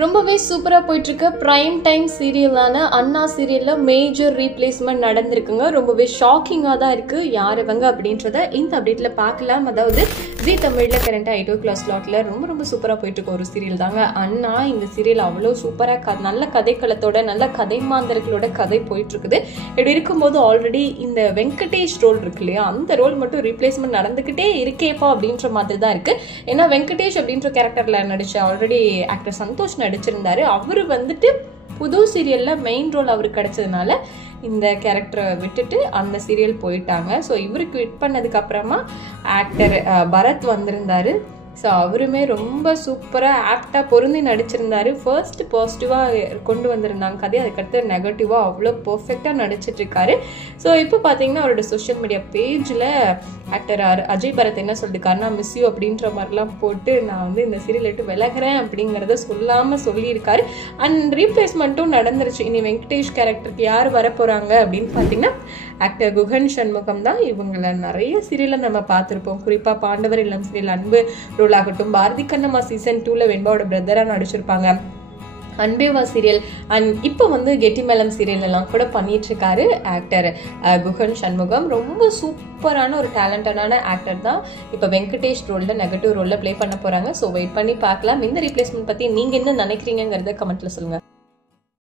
ரொம்பவே சூப்பரா போயிட்டு இருக்க பிரைம் டைம் சீரியலான அண்ணா சீரியல்ல மேஜர் ரீப்ளேஸ்மெண்ட் நடந்திருக்குங்க. ரொம்பவே ஷாக்கிங்கா தான் இருக்கு. யார் இவங்க அப்படின்றத இந்த அப்டேட்ல பார்க்கலாம். அதாவது ஜி தமிழ்ல கரண்டா 8 o'clock ஸ்லாட்ல ரொம்ப சூப்பரா போயிட்டு இருக்க ஒரு சீரியல் தாங்க அண்ணா. இந்த சீரியல் அவ்வளோ சூப்பரா நல்ல கதைக்களத்தோட நல்ல கதை மாந்தர்களோட கதை போயிட்டு இருக்குது. இப்படி இருக்கும்போது ஆல்ரெடி இந்த வெங்கடேஷ் ரோல் இருக்கு இல்லையா, அந்த ரோல் மட்டும் ரீப்ளேஸ்மெண்ட் நடந்துகிட்டே இருக்கேப்பா அப்படின்ற மாதிரி தான் இருக்கு. ஏன்னா வெங்கடேஷ் அப்படின்ற கேரக்டர்ல நடிச்ச ஆல்ரெடி ஆக்டர் சந்தோஷ் நடிச்சிருந்தாரு. அவரு வந்துட்டு புது சீரியல்ல மெயின் ரோல் அவருக்கு கிடைச்சதுனால இந்த கேரக்டரை விட்டுட்டு அந்த சீரியல் போயிட்டாங்க. ஸோ இவருக்கு குவிட் பண்ணதுக்கு அப்புறமா ஆக்டர் பரத் வந்திருந்தாரு. ஸோ அவருமே ரொம்ப சூப்பராக ஆக்டாக பொருந்தி நடிச்சிருந்தாரு. ஃபர்ஸ்ட் பாசிட்டிவாக கொண்டு வந்திருந்தாங்க கதை, அதுக்கடுத்து நெகட்டிவாக அவ்வளோ பர்ஃபெக்டாக நடிச்சிட்டு இருக்காரு. ஸோ இப்போ பார்த்தீங்கன்னா அவரோட சோஷியல் மீடியா பேஜில் ஆக்டர் அஜய் பரத் என்ன சொல்லியிருக்காருன்னா, மிஸ் யூ அப்படின்ற மாதிரிலாம் போட்டு நான் வந்து இந்த சீரியல் விட்டு விலகிறேன் அப்படிங்கிறத சொல்லாமல் சொல்லியிருக்காரு. அண்ட் ரீப்ளேஸ்மெண்ட்டும் நடந்துருச்சு. இனி வெங்கடேஷ் கேரக்டருக்கு யார் வரப்போகிறாங்க அப்படின்னு பார்த்தீங்கன்னா ஆக்டர் குகன் சண்முகம் தான். இவங்களை நிறைய சீரியலில் நம்ம பார்த்துருப்போம். குறிப்பாக பாண்டவர் இல்லம் சீரியல் அன்பு ரோல் ஆகட்டும், பாரதி கண்ணம்மா சீசன் 2ல வெண்பாவோட பிரதராக நடிச்சிருப்பாங்க, அன்பேவா சீரியல், அண்ட் இப்போ வந்து கெட்டி மேளம் சீரியல் எல்லாம் கூட பண்ணிட்டு இருக்காரு ஆக்டர் குகன் சண்முகம். ரொம்ப சூப்பரான ஒரு டேலண்டடான ஆக்டர் தான். இப்போ வெங்கடேஷ் ரோல்ல நெகட்டிவ் ரோல்ல பிளே பண்ண போறாங்க. ஸோ வெயிட் பண்ணி பார்க்கலாம். இந்த ரீப்ளேஸ்மெண்ட் பத்தி நீங்க என்ன நினைக்கிறீங்கிறத கமெண்ட்ல சொல்லுங்க.